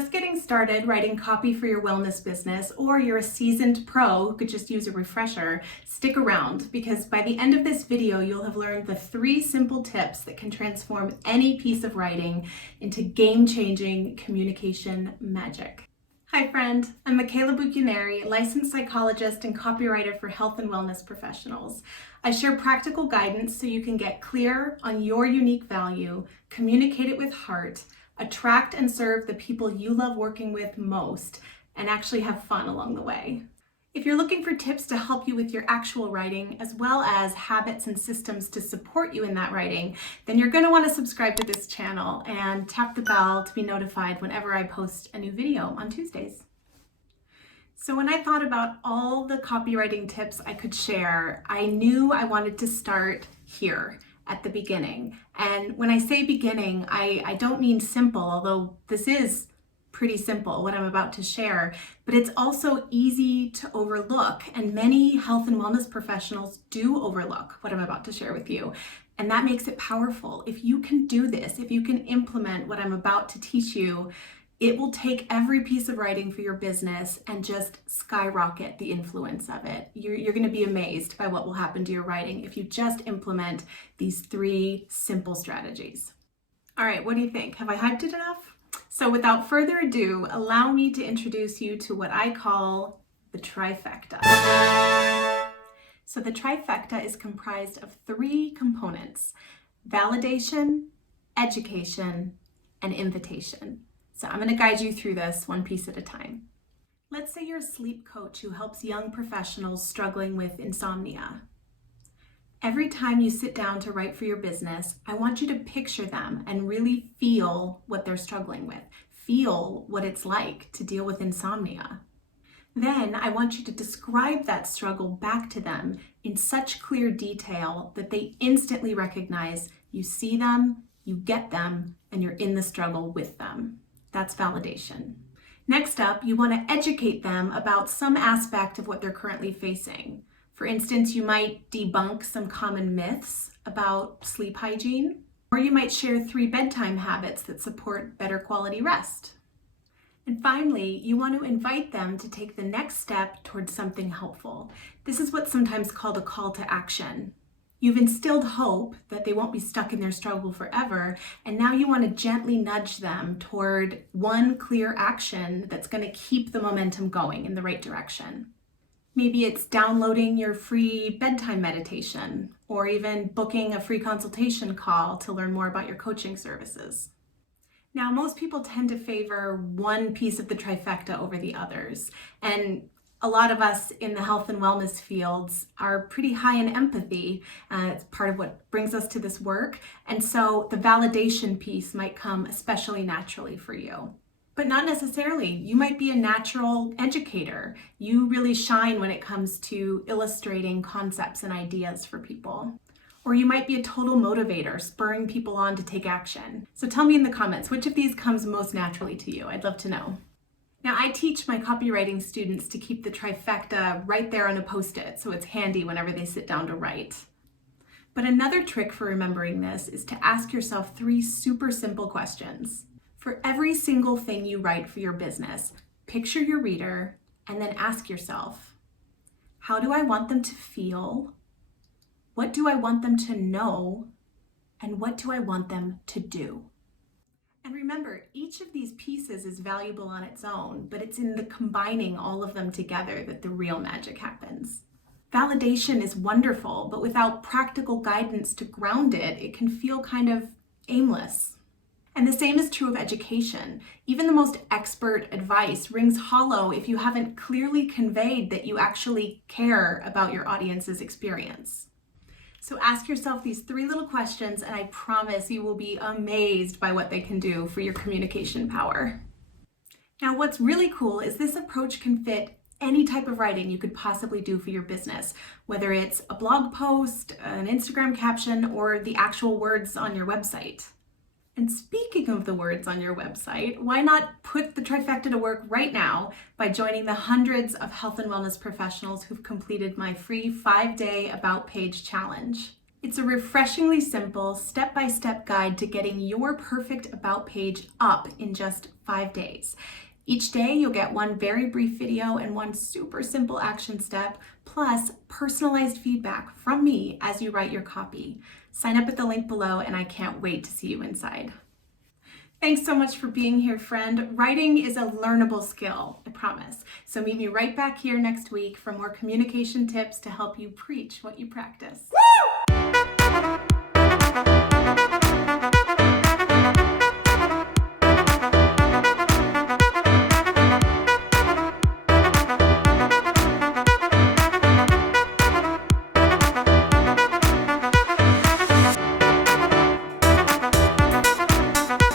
just getting started writing copy for your wellness business, or you're a seasoned pro who could just use a refresher, stick around because by the end of this video, you'll have learned the 3 simple tips that can transform any piece of writing into game-changing communication magic. Hi friend, I'm Michaela Bucchianeri, licensed psychologist and copywriter for health and wellness professionals. I share practical guidance so you can get clear on your unique value, communicate it with heart, attract and serve the people you love working with most, and actually have fun along the way. If you're looking for tips to help you with your actual writing, as well as habits and systems to support you in that writing, then you're going to want to subscribe to this channel and tap the bell to be notified whenever I post a new video on Tuesdays. So when I thought about all the copywriting tips I could share, I knew I wanted to start here at the beginning. And when I say beginning, I don't mean simple, although this is pretty simple, what I'm about to share, but it's also easy to overlook. And many health and wellness professionals do overlook what I'm about to share with you. And that makes it powerful. If you can do this, if you can implement what I'm about to teach you, it will take every piece of writing for your business and just skyrocket the influence of it. You're going to be amazed by what will happen to your writing if you just implement these 3 simple strategies. All right, what do you think? Have I hyped it enough? So without further ado, allow me to introduce you to what I call the trifecta. So the trifecta is comprised of 3 components: validation, education, and invitation. So I'm going to guide you through this one piece at a time. Let's say you're a sleep coach who helps young professionals struggling with insomnia. Every time you sit down to write for your business, I want you to picture them and really feel what they're struggling with. Feel what it's like to deal with insomnia. Then I want you to describe that struggle back to them in such clear detail that they instantly recognize you see them, you get them, and you're in the struggle with them. That's validation. Next up, you want to educate them about some aspect of what they're currently facing. For instance, you might debunk some common myths about sleep hygiene, or you might share 3 bedtime habits that support better quality rest. And finally, you want to invite them to take the next step towards something helpful. This is what's sometimes called a call to action. You've instilled hope that they won't be stuck in their struggle forever, and now you want to gently nudge them toward one clear action that's going to keep the momentum going in the right direction. Maybe it's downloading your free bedtime meditation, or even booking a free consultation call to learn more about your coaching services. Now, most people tend to favor one piece of the trifecta over the others, and a lot of us in the health and wellness fields are pretty high in empathy. It's part of what brings us to this work. And so the validation piece might come especially naturally for you. But not necessarily. You might be a natural educator. You really shine when it comes to illustrating concepts and ideas for people. Or you might be a total motivator, spurring people on to take action. So tell me in the comments, which of these comes most naturally to you? I'd love to know. Now, I teach my copywriting students to keep the trifecta right there on a Post-it, so it's handy whenever they sit down to write. But another trick for remembering this is to ask yourself 3 super simple questions. For every single thing you write for your business, picture your reader and then ask yourself, how do I want them to feel? What do I want them to know? And what do I want them to do? And remember, each of these pieces is valuable on its own, but it's in the combining all of them together that the real magic happens. Validation is wonderful, but without practical guidance to ground it, it can feel kind of aimless. And the same is true of education. Even the most expert advice rings hollow if you haven't clearly conveyed that you actually care about your audience's experience. So ask yourself these 3 little questions, and I promise you will be amazed by what they can do for your communication power. Now, what's really cool is this approach can fit any type of writing you could possibly do for your business, whether it's a blog post, an Instagram caption, or the actual words on your website. And speaking of the words on your website, why not put the trifecta to work right now by joining the hundreds of health and wellness professionals who've completed my free 5-day About Page challenge. It's a refreshingly simple, step-by-step guide to getting your perfect About page up in just 5 days. Each day, you'll get one very brief video and one super simple action step, plus personalized feedback from me as you write your copy. Sign up at the link below, and I can't wait to see you inside. Thanks so much for being here, friend. Writing is a learnable skill, I promise. So meet me right back here next week for more communication tips to help you preach what you practice. Woo!